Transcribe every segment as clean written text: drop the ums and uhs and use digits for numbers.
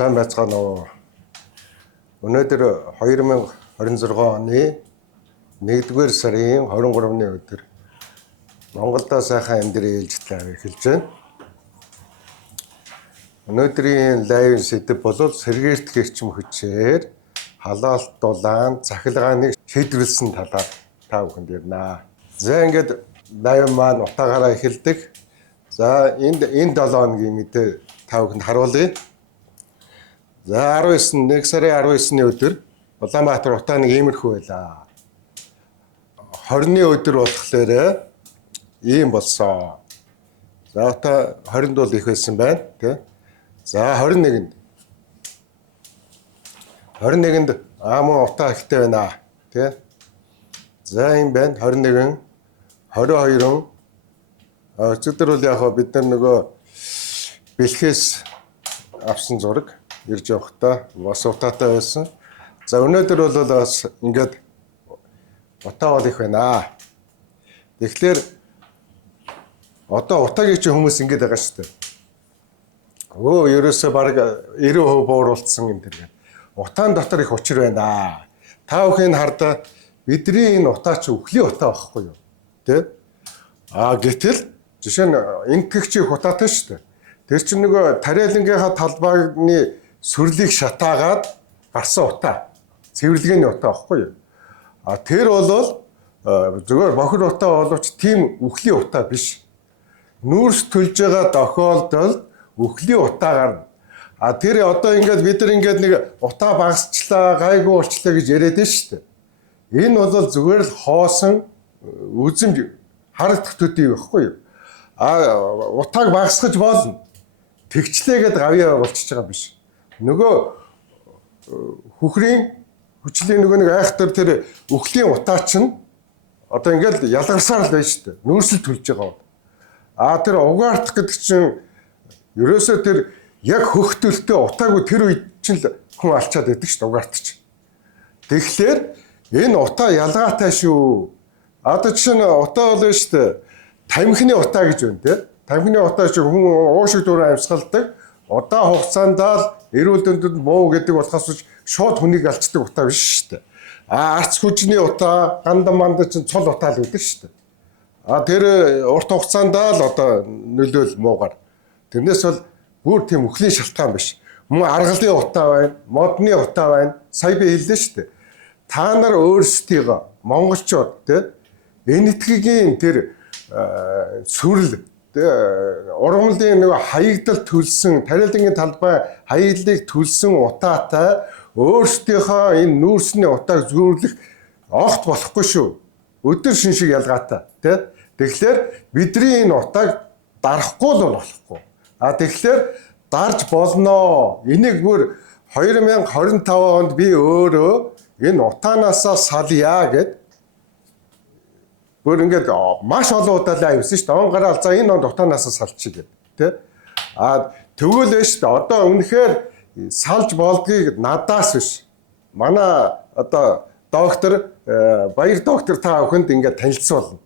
Сайн байцгаана уу. Өнөөдөр 2026 оны 1-р сарын 23-ны өдөр Монголдо сайхан амьдрын ээлжлээ эхэлж байна. Өнөөдрийн лайв сэдэв бол сэргээрт гэрчим хүчээр халаалт дулаан цахилгааныг шийдвэрлсэн талаар та бүхэнд ярина. За ингээд лайв маань утаагаараа эхэлдэг. За энэ 7 хоногийн мэдээ та бүхэнд харуулъя. За 1 сарын 19-ний өдөр Улаанбаатар утаа нэг иймэрхүү байлаа. 20-ны өдөр болохоор ийм болсон. За утаа 20-нд бол их байсан байна, тий. За 21-нд мөн утаа ихтэй байна, тий. За юм байна 21, 22 өчигдөр бол яг бид нар нөгөө бэлхээс авсан зураг ирж явахдаа бас утаатай байсан. За өнөөдөр бол бас ингээд утаа бол их байна. Тэгэхээр одоо утаагийн чинь хүмүүс ингэж байгаа шүү дээ. Ерөөсөө баг 90% бууруулсан юм тэр. Утаан дотор их учир байна. Та бүхэн хардаа бидний энэ утаа чи өхлийн утаа байхгүй юу? Тэ? Гэтэл жишээ нь интгэгчийн утаатай шүү дээ. Тэр чинь нөгөө тариалангийнхаа талбайны сүрлийг шатаагаад гарсан утаа. Цэвэрлэгээний утаа байхгүй юу? Тэр бол зөвхөн бохир утаа боловч тийм үхлийн утаа биш. Нүүрс төлж байгаа тохиолдолд үхлийн утаа гарна. Тэр одоо ингээд бид нар ингээд нэг утаа багасчлаа, гайгүй болчлаа гэж яриад байна шүү дээ. Энэ бол зүгээр л хоосон үзэмж харагдах төдий байхгүй юу? Утааг багасгаж болно. Тэгчлээгээд гавьяа болчихж байгаа биш. Нөгөө хүхрийн хүчлийн нөгөө нэг айхтар тэр үхлийн утаа чинь одоо ингээд ялгарсаар л байна шүү дээ. Нүүрсэл төлж байгаа. Тэр угаартах гэдэг чинь ерөөсөө тэр яг хөхтөлтөө утаагүй тэр үед чинь л хүн алчаад байдаг шүү дээ угаартч. Тэгэхээр энэ утаа ялгаатай шүү. Одоо жишээ нь утаа бол шүү дээ тамхины утаа гэж байна те. Тамхины утаа чинь хүн уушиг дураа амьсгалдаг. Удаан хугацаанд л эрүүл дэндэд муу гэдэг болохоос шууд хүнийг алчдаг утаа биш шүү дээ. Арц хүчний утаа, гандан манда чинь цол утаа л гэдэг шүү дээ. Тэр урт хугацаанд л одоо нөлөөл муугаар. Тэрнээс бол бүр тийм өхлийн шалтгаан биш. Мөн аргалын утаа байна, модны утаа байна. Сая би хэллээ шүү дээ. Та нар өөрсдийгөө монголчууд те энэ этгээгийн тэр сүрэл ургамлын нэг хаягдал төлсөн тариалангийн талбай хаягдлыг төлсөн утаатай өөрсдийнхөө энэ нүүрсний утааг зүйрлэх огт болохгүй шүү. Өдөр шин шиг ялгаатай тий. Тэгэхээр бидний энэ утааг дарахгүй л болохгүй. Тэгэхээр дарж болно. Энийг бүр 2025 онд би өөрөө энэ утаанаасаа салъя гэд бүр ингээд маш олон удаа явсан шүү дээ. Он гараал за энэ онд утаанаасаа салчих гэдэг тий. Тэгвэл нь шүү дээ. Одоо үнэхээр салж болдгийг надаас биш. Манай одоо доктор баяр доктор та бүхэнд ингээд танилцуулна.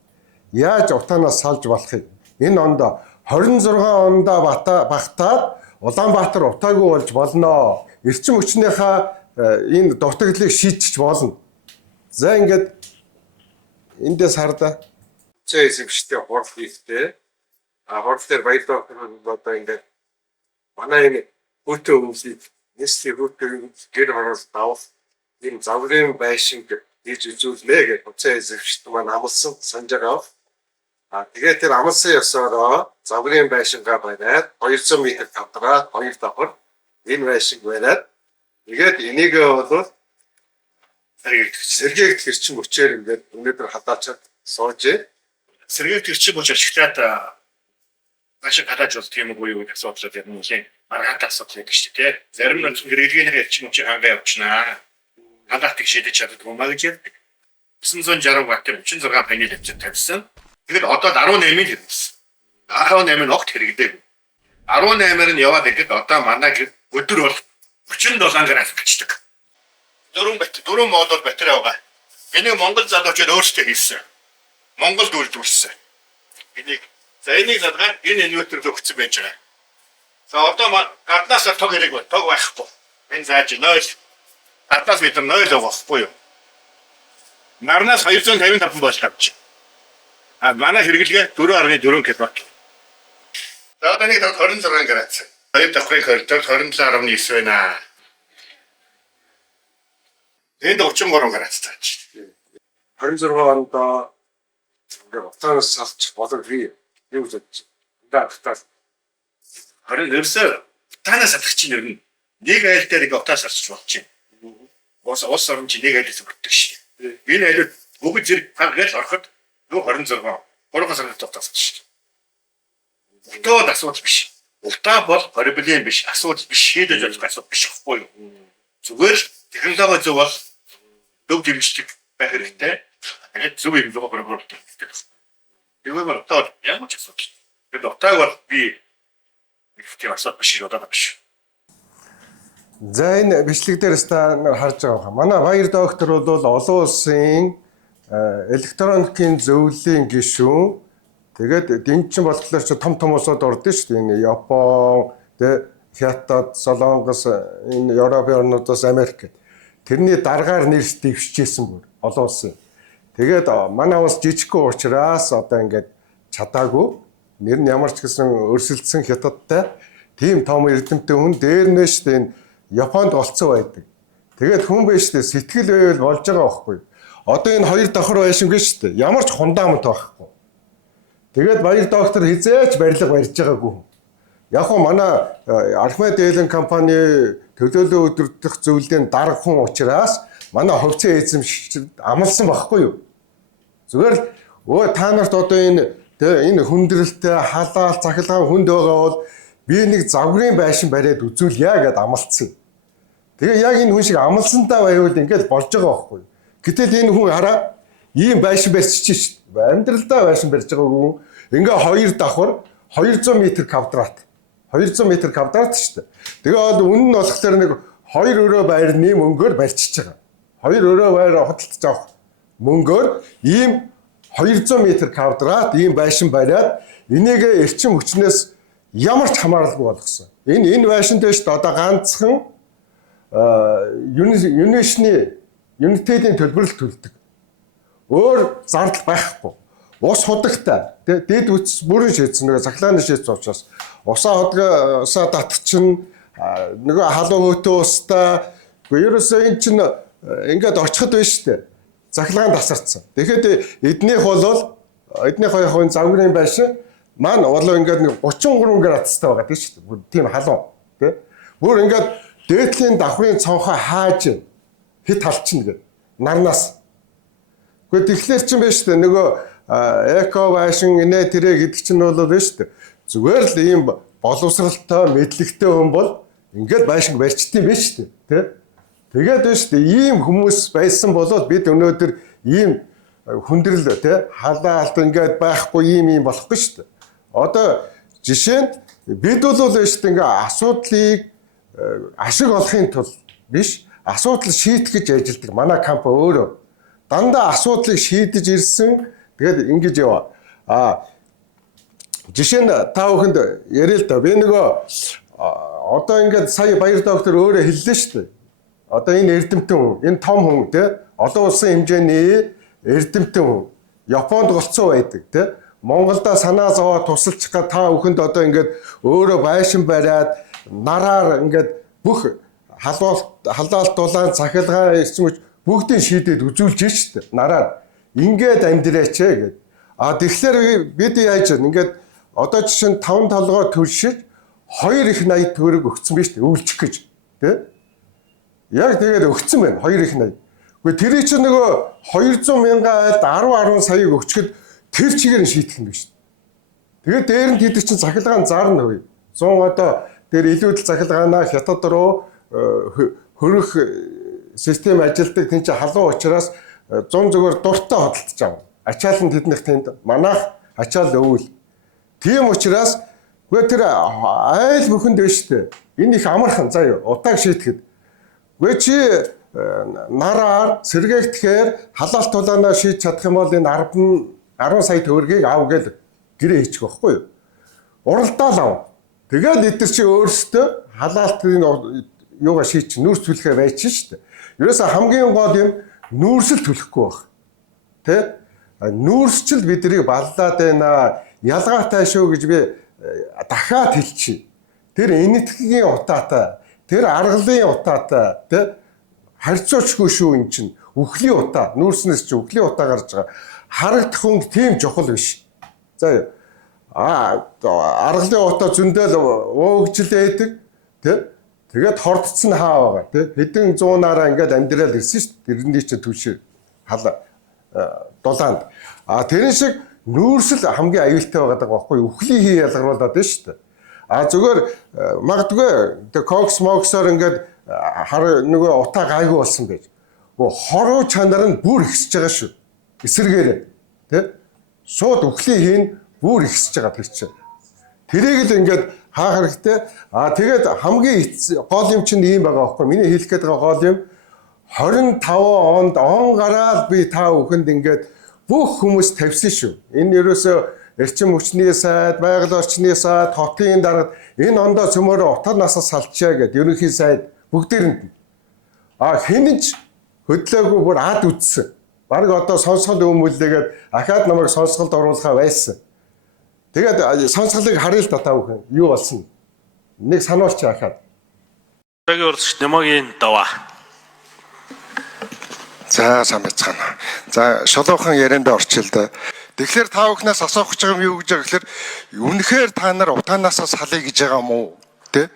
Яаж утаанаас салж болохыг. Энэ онд 26 онд багтаад Улаанбаатар утаагүй болж болно. Эрчим хүчнийхаа энэ дутагдлыг шийдчих болно. За ингээд эндээс хардаа цээ эзэмштэй хурал хийхтэй. Хурал дээр баяр доктор одоо ингээд манай энэ хөтөө хүмүүсийг нэслийн хөтөө гэр хороос давах энэ загварын байшинг хийж үзүүлнэ гэж цээ эзэмштэй маань амласан санаж байгаа. Тэгээд тэр амласан ёсороо загварын байшингаа бариад 200 м тавдраа 2 давхар энэ байшинг бариад тэгээд энийг бол сэргээгт гэрчин хүчээр ингээд өнөөдөр хадаачаад суужээ. Сэргээгт гэрчин хүч ашиглаад машин хадаж бол тийм үгүй юу гэж асуудлаад юм лээ. Маргаантай асуудал гэдэг чинь тий. Зарим нь гэрэлгэнээр гэрчин хүчийг хангаа явуулчихнаа. Хадаатыг шийдэж чаддгүй маа гэж ярьдаг. 960 ваттын 36 панел хэмжээ тавьсан. Тэгэхээр одоо 18-ыг хэрэгсэн. 18 нь огт хэрэгдээгүй. 18-аар нь яваад ирэхэд одоо манай өдөр бол 37 градус бичдэг. 4 модуль батарей байгаа. Энийг Монгол залуучууд өөрсдөө хийсэн. Монголд үйлдвэрлэсэн. Энийг надад энэ инвертер өгсөн байж байгаа. За одоо гаднаас тог хэрэггүй. Тог байхгүй. Энэ зааж 0. Гаднаас бид 0 байхгүй юу? Нарнаас 255 болж тавьчих. Манай хэрэглэгээ 4.4 кВт. За одоо нэг 26 градус. Хоёр давхрын коридор 27.9 байна. Энд 33 градус тааж. 26 онд ингээд утаанаас салчих боломжгүй юу гэж бодож байна. Утаас 29 танаас салах чинь ер нь нэг айл дээр ингээ утаас салчих болж байна. Ус орн чи нэг айлаас өртдөг шээ. Энэ айлууд бүгд зэрэг гаргаж ороход нөгөө 26 3 сарын утаас салчих. Утаа асуудал биш. Утаа бол проблем биш, асуудал биш, шийдэж болох асуудал биш байхгүй юу? Зүгээр технологи зөв бол зөв дэмжлэг байх хэрэгтэй. Тэгээд зөв юм зөв програм хэрэгтэй. Тэгвэл утаа ямар ч асуудал. Тэгээд утааг бол би их асуудал биш удаа биш. За энэ бичлэг дээр харж байгаа юм. Манай баяр доктор бол олон улсын электроникийн зөвлөлийн гишүүн. Тэгээд дэнчин болохоор ч том улсууд ордоо шүү дээ. Энэ Япон, Хятад, Солонгос, энэ Европын орнуудаас Америк. Тэрний дараагаар нэрс дэвшижсэн бүр олон улсын. Тэгээд манай улс жижигхэн учраас одоо ингээд чадаагүй. Нэр нь ямар ч гэсэн өрсөлдсөн Хятадтай тийм том эрдэмтэн хүн дээрнээ шүү дээ. Энэ Японд олцсон байдаг. Тэгээд хүн биш шүү дээ. Сэтгэл байвал болж байгаа байхгүй. Одоо энэ хоёр давхар байшингүй шүү дээ. Ямар ч хундаамт байхгүй. Тэгээд баяр доктор хизээч барилга барьж байгаагүй. Яг хөө манай Архимед Элен компани төлөөлөө өдөрдөх зөвлөлийн дарга хүн учраас манай ховцын эзэмшигч амлсан байхгүй юу? Зүгээр л та нарт одоо энэ хүндрэлтэй халаал цахилгаан хүнд байгаа бол би нэг загварын байшин бариад үзүүлье гэд амлцсан. Тэгээ яг энэ хүн шиг амлсантай байвал ингээд болж байгаа байхгүй юу? Гэтэл энэ хүн хараа ийм байшин барьчих шүү дээ. Амьдралдаа байшин барьж байгаагүй хүн ингээ хоёр давхар 200 м квадрат. 200 м квадрат шүү дээ. Тэгээ үнэн нь болохоор нэг 2 өрөө байрны мөнгөөр барьчихж байгаа. 2 өрөө байр хотолцож авах мөнгөөр ийм 200 м квадрат ийм байшин бариад энийг эрчим хүчнээс ямар ч хамааралгүй болгосон. Энэ байшин дээр шүү дээ одоо ганцхан юнитedийн төлбөрлөлт төлдөг. Өөр зардал байхгүй. Ус худагтай. Дэд үтс бүрэн шийдсэн нөгөө цахилгааны шийдсэн учраас усаа hodгосоо татчин нөгөө халуун хөөтөө устай. Ерөөсөө эн чинь ингээд очиход байна шүү дээ. Цахилгаан тасарсан. Тэгэхэд эднийх бол эднийх хоёрын загварын байшин маань болоо ингээд 33 градустай байгаа тийм шүү дээ. Тийм халуун тий. Бүр ингээд дээдлийн давхрын цонхоо хааж хит халчихна гэдэг. Нарнаас. Гэхдээ тэгэхээр чинь байна шүү дээ. Нөгөө эко байшин инээ тэрэ гэдэг чинь бол байна шүү дээ. Зүгээр л ийм боловсралтай, мэдлэгтэй хүн бол ингээд байшин барьчдсан байна шүү дээ. Тэ? Тэгээд байна шүү дээ. Ийм хүмүүс байсан болоод бид өнөөдөр ийм хүндрэл тэ халаалт ингээд байхгүй ийм болохгүй шүү дээ. Одоо жишээ нь бид бол байна шүү дээ ингээд асуудлыг ашиг олохын тулд биш асуудал шийтгэж ажилладаг манай компани өөрөө дандаа асуудлыг шийдэж ирсэн. Тэгээд ингэж яваа. Жишээ нь та бүхэнд яриа л да. Би нөгөө одоо ингээд сая баяр доктор өөрөө хэллээ шүү дээ. Одоо энэ эрдэмтэн хүн, энэ том хүн тий олон улсын хэмжээний эрдэмтэн хүн Японд голцсон байдаг тий. Монголда санаа зовоо тусалчих га та бүхэнд одоо ингээд өөрөө байшин бариад нараар ингээд бүх халаалт дулаан цахилгаан ирсэн хүч бүгдийг шийдээд үзүүлж шүү дээ. Нараар ингээд амьдраач гэд. Тэгэхээр бид яаж вэ? Ингээд одоо жишээ нь 5 толгой төршиж 2 их 80 төгрөг өгсөн биз дээ. Өвлчих гэж. Тэ? Яг тэгээд өгсөн байна 2 их 80. Гэхдээ тэр чинь нөгөө 200 мянган айлд 10 саяг өгчөд тэр чигээр нь шийтгэх юм биш. Тэгээд дээр нь тэд чинь цахилгаан зарна хөөе. 100 одоо дээр илүүдэл цахилгаанаа хятад руу хөрөх систем ажилтдаг тэн чинь халуун учраас 100 зүгээр дуртай хөдөлж байгаа. Ачаал нь тэднийх тэнд манайх ачаал өвөл. Тийм учраас үгүй тэр айл бүхэнд байна шүү дээ. Энэ их амархан заяа утааг шийтгэхэд. Үгүй чи нараар сэргээгдэхээр халаалт тулаанаа шийдэж чадах юм бол энэ 10 сая төгрөгийг аав гэж гэрээ хийчих байхгүй юу? Уралдаал ав. Тэгээд эдгээр чи өөрсдөө халаалтын юугаа шийч нүүрс түлхээ байж шүү дээ. Ерөөсө хамгийн гол юм нүүрсэл түлхэхгүй байх. Тэ? Нүүрсчил биднийг баллаад байна. Ялгаатай шүү гэж би дахиад хэлчихье. Тэр энэтхэгийн утаатай, тэр аргалын утаатай, тэ? Харьцуучгүй шүү эн чинь. Үхлийн утаа, нүүрснээс чи үхлийн утаа гарч байгаа. Харагдах хүн тийм чухал биш. За аргалын утаа зөндөл уугчлээ байдаг, тэ? Тэгээд хордцсон хаа байгаа, тэ? Хэдэн зуунаараа ингээд амьдрал ирсэн шүү дээ. Тэрний чинь түвшээ дулаанд. Тэрэн шиг нүүрсэл хамгийн аюултай байгаа байхгүй үхлийн хий ялгаруулад байна шүү дээ. Зүгээр магадгүй тэг кокс моксоор ингээд нөгөө утаа гайгүй болсон байж. Хоруу чанар нь бүр ихсэж байгаа шүү. Эсэргээр тэ шууд үхлийн хий нь бүр ихсэж байгаа тэр чинь. Тэрийг л ингээд хаах хэрэгтэй. Тэгээд хамгийн гол юм чинь ийм байгаа байхгүй. Миний хэлэх гээд байгаа гол юм 25 онд он гараад би та бүхэнд ингээд бүх хүмүүс тавьсан шүү. Энэ ерөөсөө эрчим хүчний сайд, байгаль орчны сайд, хотын дарга энэ ондоо цөмөрө утар насаас салчаа гэд ерөнхий сайд бүгдээрэнд. Хинэж хөдлөөгүй бүр ад үдсэн. Бараг одоо сонсгол өмүүлээгээд ахаад намайг сонсголд оруулахаа байсан. Тэгээд сонсголыг харъя л та бүхэн юу болсон. Нэг сануулч ахаад. Дараагийн урагш Немогийн даваа. За сайн байцгаана. За шолоохон ярианд орчилдоо. Тэгэхээр та бүхнээс асуух гэж байгаа юм юу гэж байгаа гэхээр үнэхээр та нар утаанаасаа салъя гэж байгаа юм уу? Тэ?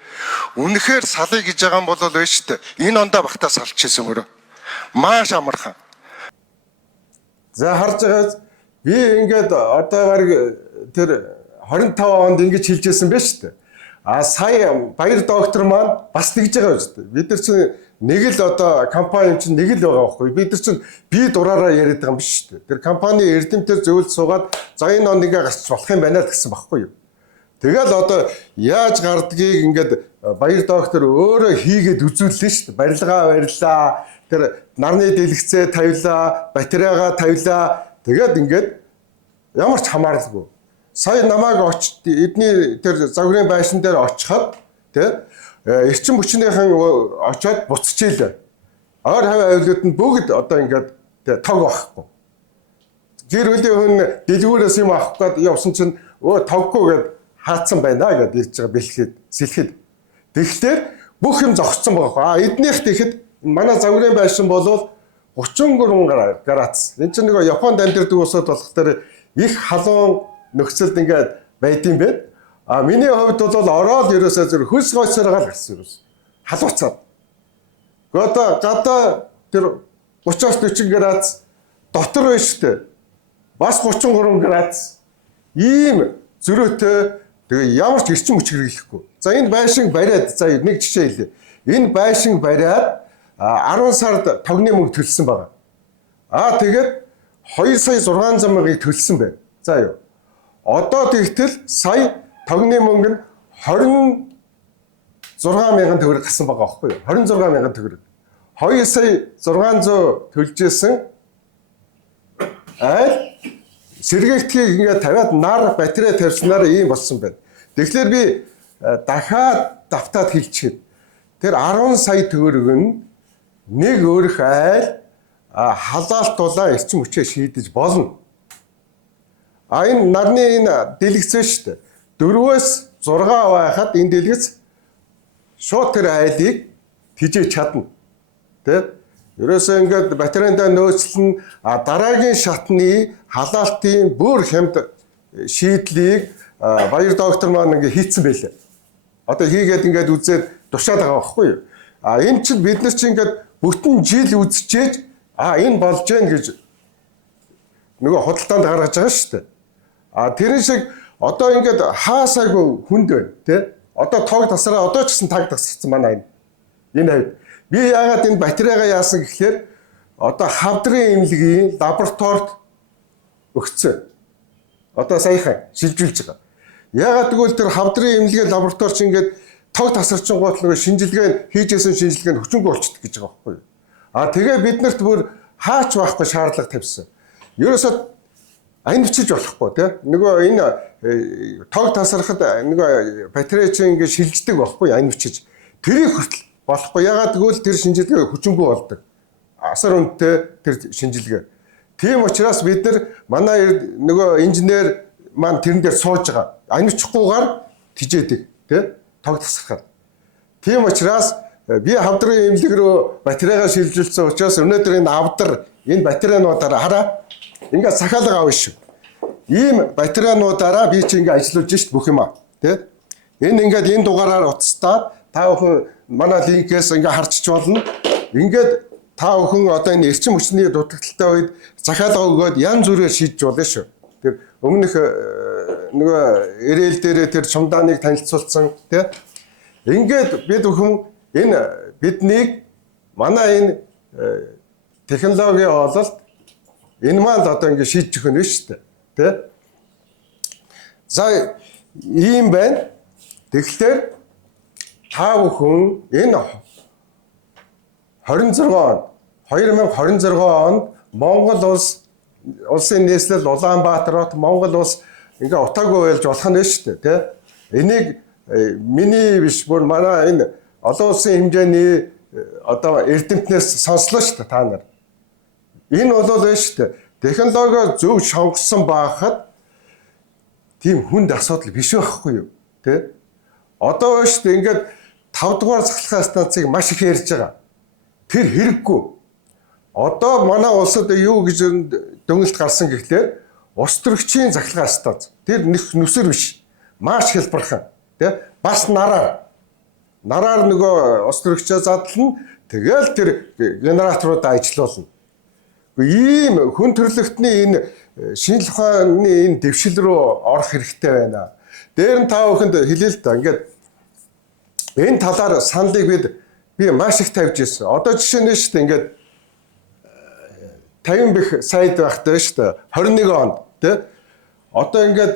Үнэхээр салъя гэж байгаа юм бол биш үү? Энэ ондоо багтаа салчихсан өөрөө. Маш амархан. За харж байгаас би ингээд одоо бараг тэр 25 онд ингэж хэлжсэн байж тээ. Сая баяр доктор маань бас тэгж байгаа үү тээ. Бид нар чинь нэг л одоо компани чинь нэг л байгаа байхгүй. Бид нар чинь би дураараа яриад байгаа юм биш үү. Тэр компани эрдэмтэр зөвлөд суугаад за энэ онд ингээ гарч болох юм байна л гэсэн байхгүй юу. Тэгэл одоо яаж гардгийг ингээд баяр доктор өөрөө хийгээд үзүүллээ шүү дээ. Барилгаа барилаа. Тэр нарны дэлгэцээ тавилаа, батарейгаа тавилаа. Тэгээд ингээд ямар ч хамааралгүй. Сая намайг эдний тэр загварын байшин дээр очиход тэ эрчим хүчнийхэн очиод буцчихлээ. Ор хавь айлууд нь бүгд одоо ингээд тог байхгүй. Гэр бүлийн хүн дэлгүүрээс юм авах гээд явсан чинь тоггүй гэд хаацсан байна гэд ирж байгаа бэлхэд сэлхэд. Тэгэхээр бүх юм зогссон байгаа. Эднийх тэгэхэд манай загварын байшин болвол 33 градус. Энэ чинь нэг Японд амьдардаг улсууд болох тэр их халуун нөхцөлд ингээд байдсан бэ. Миний хувьд бол ороод ерөөсөө зөв хөлс гойцоор гарсан ерөөс. Халууцаад. Гадаа тэр 30-40 градус дотор байна шүү дээ. Бас 33 градус. Ийм зөрөөтэй тэгээ ямар ч эрчим хүч хэрэглэхгүй. За энэ байшин бариад за нэг жишээ хэлье. Энэ байшин бариад 10 сард тогны мөнгө төлсөн байгаа. Тэгээд 2 сая 600 мянгыг төлсөн байна. За юу. Одоо тэгтэл сая тогны мөнгө нь 26 мянган төгрөг гасан байгаа байхгүй юу? 26 мянган төгрөг. 2 сая 600 төлжсэн. Сэргээгтгийг ингээд тавиад нар батарей тавьснаар ийм болсон байна. Тэгэхээр би дахиад давтаад хэлчихэд тэр 10 сая төгрөг нь нэг өөрөх айл халаалтуулаа эрчим хүчээ шийдэж болно. Энэ нарны энэ дэлгэцээ шүү дээ. 4-өөс 6 байхад энэ дэлгэц шууд тэр айлыг тижээж чадна. Тэ? Ерөөсөө ингээд батарейндаа нөөцлөн дараагийн шатны халаалтын бүр хямд шийдлийг баяр доктор маань ингээд хийцэн байлээ. Одоо хийгээд ингээд үзээд тушаад байгаа байхгүй юу? Энэ чинь бид нар чинь ингээд бүтэн жил үзчихээж энэ болж гэн гэж нөгөө худалдаанд гаргаж байгаа шүү дээ. Тэрэн шиг одоо ингээд хаасаагүй хүнд байна тий. Одоо тог тасараа одоо ч гэсэн таг тасарсан манай энэ хавьд. Би яагаад энэ батарейгаа яасан гэхээр одоо хавдрын эмнэлгийн лабораторид өгцөө. Одоо саяхан шилжүүлж байгаа. Яагаад гэвэл тэр хавдрын эмнэлгийн лаборатори чинь ингээд тог тасарчингууд нөгөө шинжилгээ хийжсэн шинжилгээнд хүчингүй болчихдог гэж байгаа байхгүй юу. Тэгээ бид нарт бүр хаач байхгүй шаардлага тавьсан. Ерөөсөө айн бичиж болохгүй тий. Нөгөө энэ тог тасархад нөгөө батарей чинь ингээд шилждэг болохгүй айн бичиж. Тэрийг хүртэл болохгүй. Ягаад гэвэл тэр шинжилгээ хүчингүй болдог. Асар үнэтэй тэр шинжилгээ. Тийм учраас бид нар манай нөгөө инженер маань тэрэн дээр сууж байгаа. Айн бичихгүйгээр тижээдэг тий. Тог тасархад. Тийм учраас би хавдрын эмнэлэг рүү батарейгаа шилжүүлсэн учраас өнөөдөр энэ авдар энэ батарейнуудаараа хараа ингээд сахиалга авна шүү. Ийм батарейнуудаараа би чи ингээд ажиллуулж шít бүх юм аа. Тэ? Энэ ингээд энэ дугаараар утастаад та бүхэн манай линкээс ингээд харчиж болно. Ингээд та бүхэн одоо энэ эрчим хүчний дутагдaltaй үед захиалга өгөөд янз бүрээр шийдэж болно шүү. Тэр өмнөх нөгөө эрээл дээрээ тэр чумдааныг танилцуулсан тэ? Ингээд бид бүхэн энэ биднийг манай энэ технологийн ололт энэ маань л одоо ингэ шийдэж өгнө шүү дээ. Тэ? За ийм байна. Тэгэхээр та бүхэн энэ 2026 онд Монгол улсын нийслэл Улаанбаатар хот Монгол улс ингээ утаагүй байлж болох нь шүү дээ. Тэ? Энийг миний биш бүр манай энэ олон улсын хэмжээний одоо эрдэмтнээс сонслоо шүү дээ та нар. Энэ бол байна шүү дээ. Технологи зөв шонгосон байхад тийм хүнд асуудал биш байхгүй юу? Тэ? Одоо байна шүү дээ ингээд 5 дугаар цахилгаан станцыг маш их ярьж байгаа. Тэр хэрэггүй. Одоо манай улсад юу гэж дүнэлт гарсан гэхлээр ус төрөгчийн цахилгаан станц. Тэр нүсэр биш. Маш хэлбархан. Тэ? Бас нараар нөгөө ус төрөгчөө задлана. Тэгэл тэр генераторуудаа ажиллуулна. Ийм хүн төрөлхтний энэ шинжлэх ухааны энэ дэвшил рүү орох хэрэгтэй байна. Дээр нь та бүхэнд хэлээ л да. Ингээд энэ талаар саналыг би маш их тавьж ирсэн. Одоо жишээ нь шүү дээ ингээд 50 бих сайд байхтай шүү дээ. 21 онд тий. Одоо ингээд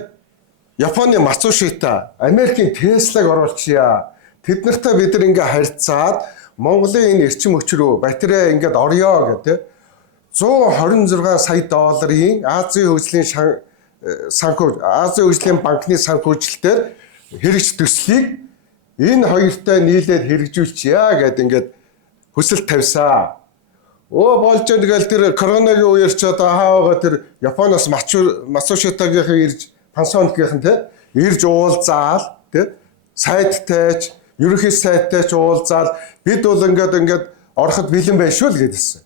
Японы Мацушита, Америкийн Теслаг оруулчихъя. Тэд нартай бид нар ингээд харьцаад Монголын энэ эрчим хүч рүү батарей ингээд орё гэх тий. 126 сая долларын Азийн хөгжлийн Азийн хөгжлийн банкны санхүүжилтээр хэрэгж төслийг энэ хоёртой нийлээд хэрэгжүүлчихъя гэдэг ингээд хүсэлт тавьсан. Болж байгаа тэр коронавигийн үеэр ч одоо хаага тэр Японоос Мацушитагийнхаа ирж Пансонокийн те ирж уулзаал те сайтайч ерөнхий сайтайч уулзаал бид бол ингээд ороход бэлэн байна шүү л гэдсэн.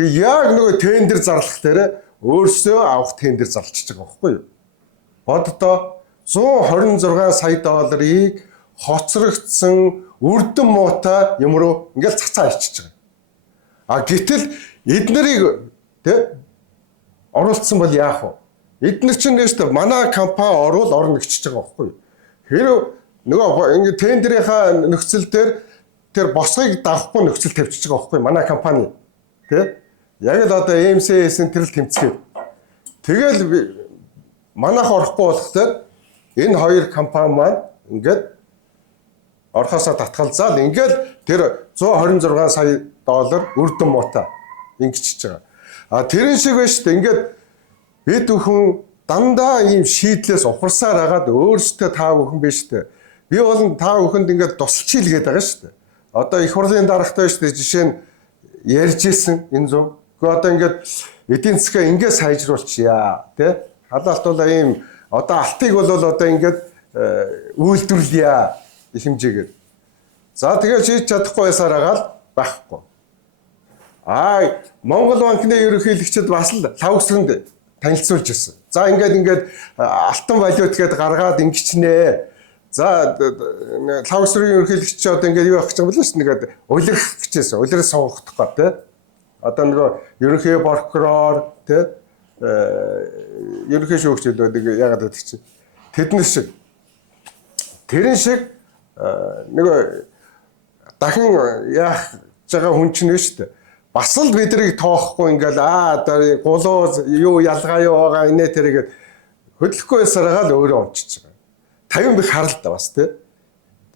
Тэгээ яг нөгөө тендер зарлах дээр өөрсдөө авах тендер зарлчихж байгаа байхгүй юу? Боддоо 126 сая долларыг хоцрогдсон үрдэн муутай юм руу ингээд цацаа ичиж байгаа. А гэтэл эднэрийг тэ оруулсан бол яах вэ? Эднэр чинь нэрчээ манай компани орно гэчихэж байгаа байхгүй юу? Хэрэв нөгөө ингээд тендерийнхаа нөхцөл дээр тэр босгыг давахгүй нөхцөл тавьчихж байгаа байхгүй юу? Манай компани тэ яг л одоо MCS-ийн тэрл тэмцгээд тэгэл манайх орохгүй болохтой энэ хоёр компани маань ингээд орхосоо татгалзаал ингээд тэр 126 сая доллар үрдэн муутай ингэчихэж байгаа. А тэрэн шиг байна шүү дээ. Ингээд бид бүхэн дандаа ийм шийдлээс ухарсаар агаад өөрсдөө та бүхэн биш үү? Би бол та бүхэнд ингээд тусалж хийлгээд байгаа шүү дээ. Одоо их хурлын дарагтай шүү дээ. Жишээ нь ярьж исэн энэ зөв. Гэхдээ одоо ингээд эдийн засгаа ингээд сайжруулчихъя тий? Халаалтуулаа ийм одоо алтыг бол одоо ингээд үйлдвэрлэе их хэмжээгээр. За тэгээд шийдэж чадахгүй байсаар агаал байхгүй. Монгол банкны ерөнхийлөгчд бас л лавсранд танилцуулж ирсэн. За ингээд алтан валют гэдээ гаргаад ингэчнэ. За лавсрын ерөнхийлөгч одоо ингээд юу явах гэж байгаа юм бэ шүү дээ. Улирах гэжсэн. Улирал сонгох гэдэг тий. Одоо нөгөө ерөнхий прокурор тий ерөнхий шүүгчдүүд яагаад гэдэг чинь тэднэр шиг тэрэн шиг нөгөө дахин яах байгаа хүн чинь шүү дээ. Бас л бидрийг тоохгүй ингээл одоо гулуу юу ялгаа юу байгаа инээ тэргээд хөдлөхгүй байсараа л өөрөө унчиж байгаа. 50 бих харал да бас тий.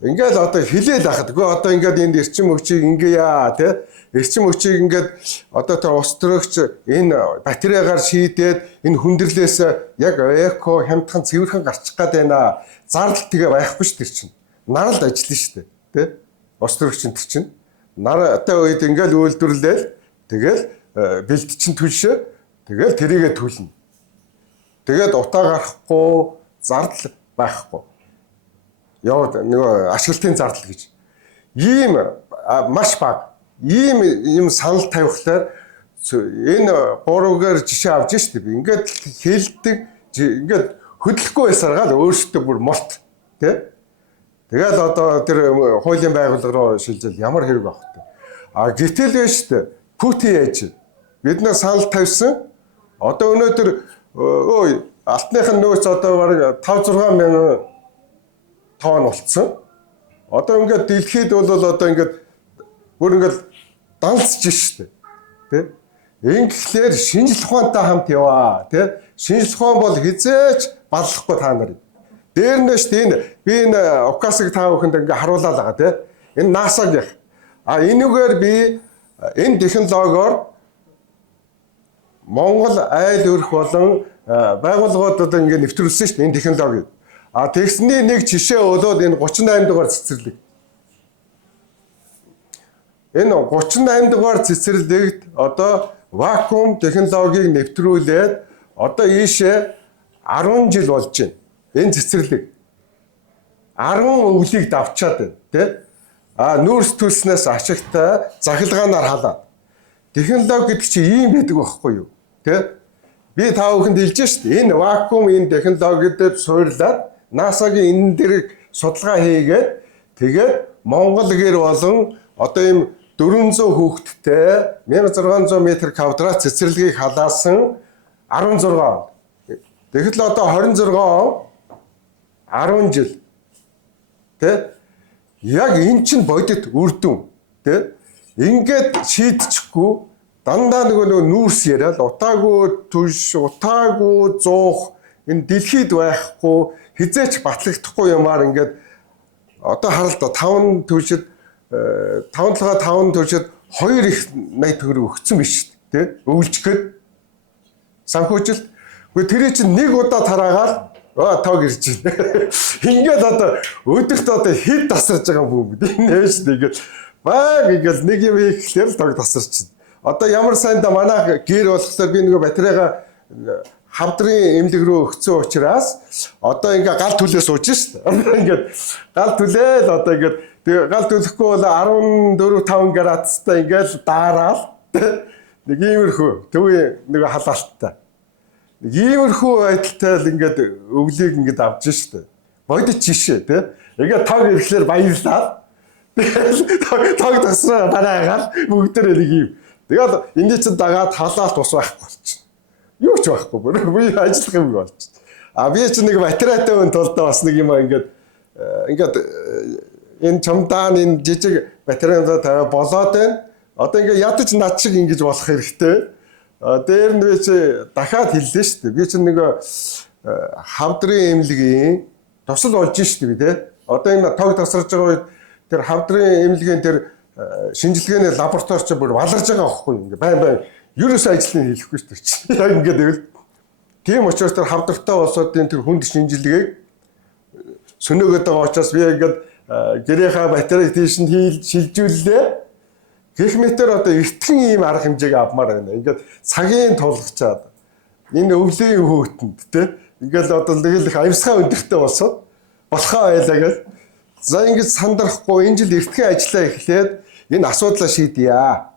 Ингээл одоо хилээл ахад. Үгүй одоо ингээд энд эрчим хүчийг ингээя тий. Эрчим хүчийг ингээд одоо тэр ус төрөгч энэ батарейгаар шийдээд энэ хүндрэлээс яг эко хямдхан цэвэрхэн гарчих гад байна. Зардал тэгээ байхгүй ш тэр чинь. Нар л ажиллана штэ тий. Ус төрөгч энэ чинь. Нартай үед ингээл үйлдвэрлээл тэгэл бэлт чинь түлшээ тэгэл тэрийгэ түлнэ. Тэгээд утаа гарахгүй зардал байхгүй. Яваад нөгөө ашиглалтын зардал гэж. Ийм маш бага. Ийм санал тавихлаар энэ гурвгаар жишээ авч штеп. Ингээд хэлдэг ингээд хөдлөхгүй байсараа л өөрсдөө бүр молт тий. Тэгээд одоо тэр хуулийн байгууллага руу шилжил ямар хэрэг байх вэ? Гэтэл вэ штэ. Путин яаж биднээ санал тавьсан. Одоо өнөөдөр алтныхын нөөц одоо бараг 5-6 мянган тонн болцсон. Одоо ингээд дэлхийд бол одоо ингээд бүр ингээд данцж штэ. Тэ? Ингэхлээр шинжлэх ухаантай хамт яваа. Тэ? Шинжлэх ухаан бол хизээч баллахгүй та нарыг. Дээр нь штэ би энэ Окасыг та бүхэнд ингээд харуулаад байгаа тэ. Энэ NASA-гийн. Энүүгээр би энэ технологиор Монгол айл өрх болон байгууллагуудад ингээд нэвтрүүлсэн шүү дээ энэ технологиг. Тэгсний нэг жишээ болоод энэ 38 дугаар цэцэрлэг. Энэ 38 дугаар цэцэрлэгт одоо вакуум технологиг нэвтрүүлээд одоо ийшээ 10 жил болж байна. Энэ цэцэрлэг 10 өвлийг давчаад байна, тий? Нүүрс төлснөөс ашигтай захилгаанаар халаад. Технологи гэдэг чинь ийм байдаг байхгүй юу? Тэ? Би та бүхэнд хэлж шүү дээ. Энэ вакуум энэ технологиуд суйрлаад NASA-гийн энэ дээр судалгаа хийгээд тэгээд Монгол гэр болон одоо ийм 400 хүүхэдтэй 1600 м2 цэцэрлэгийг халаасан 16 он. Тэгэхэл одоо 26 он 10 жил. Тэ? Яг эн чинь бодит үрдүн. Тэ? Ингээд шийдчихгүй дандаа нөгөө нүүрс яриад утаагүй түш, утаагүй зуух энэ дэлхийд байхгүй хизээч батлагдахгүй юмар ингээд одоо харал да 5 түлшид 5-5 түлшид 2 их 80 төгрөг өгсөн биш тий өвлжгээд санхүүжилт. Гэхдээ тэр чинь нэг удаа тараагаад тоог ирж байна. Ингээд одоо өдөрт одоо хэд тасарж байгаа юм бэ? Энэ шүү дээ ингээд баг ингээд нэг юм ихлээр л тоог тасарч байна. Одоо ямар сайн да манай гэр болохоор би нөгөө батарейга хавдрын эмнэлэг рүү өгсөн учраас одоо ингээ гал түлээ сууж шүү дээ. Ингээд гал түлээл одоо ингээд тэгээ гал түлэхгүй бол 14-5 градустай ингээд daarаал нэг иймэрхүү төвийн нэг халаалттай. Нэг иймэрхүү байдалтай л ингээд өвлийг ингээд авч шүү дээ. Бодит жишээ тий. Ингээд таг ирэхлээр баярлаа. Таг тасраа бараагаал бүгдээрээ нэг юм. Тэгээд энэ чинь дагаад халаалт ус байхгүй болчихно. Юу ч байхгүй бүр би ажиллах юм болчихно. Би чинь нэг батарейтай өн толдоо бас нэг юм ингээд энэ чамдаан энэ жижиг батарейнда тавиа болоод байна. Одоо ингээд ядаж над шиг ингэж болох хэрэгтэй. Дээр нь би чи дахиад хэллээ шүү дээ. Би чинь нэг хавдрын эмнэлгийн тусал болж шүү дээ би тий. Одоо энэ тог тасарж байгаа үед тэр хавдрын эмнэлгийн тэр шинжилгээний лабораторич бүр валарж байгаа байхгүй ингээ байн ерөөсөө ажлыг хийхгүй шүү дээ. Яг ингээд байвал тийм учраас тэр хавдартай улсуудын тэр хүнд шинжилгээг сөнөөгөөд байгаа учраас би ингээд гэрийнхаа батарейг тийш нь шилжүүллээ. Гэх мэтэр одоо эртхэн ийм арга хэмжээг авмаар байна. Ингээд цагийн тулгачаад энэ өвлийн хөөтөнд тий ингээд одоо нэг л их авьсгаа өндөртэй болсоо болохоо байлаа гэж. За ингэж сандрахгүй энэ жил эртхэн ажиллаа эхлээд энэ асуудлаа шийдъя.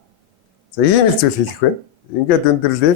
За ийм л зүйл хэлэх байна. Ингээд өндөрлөө.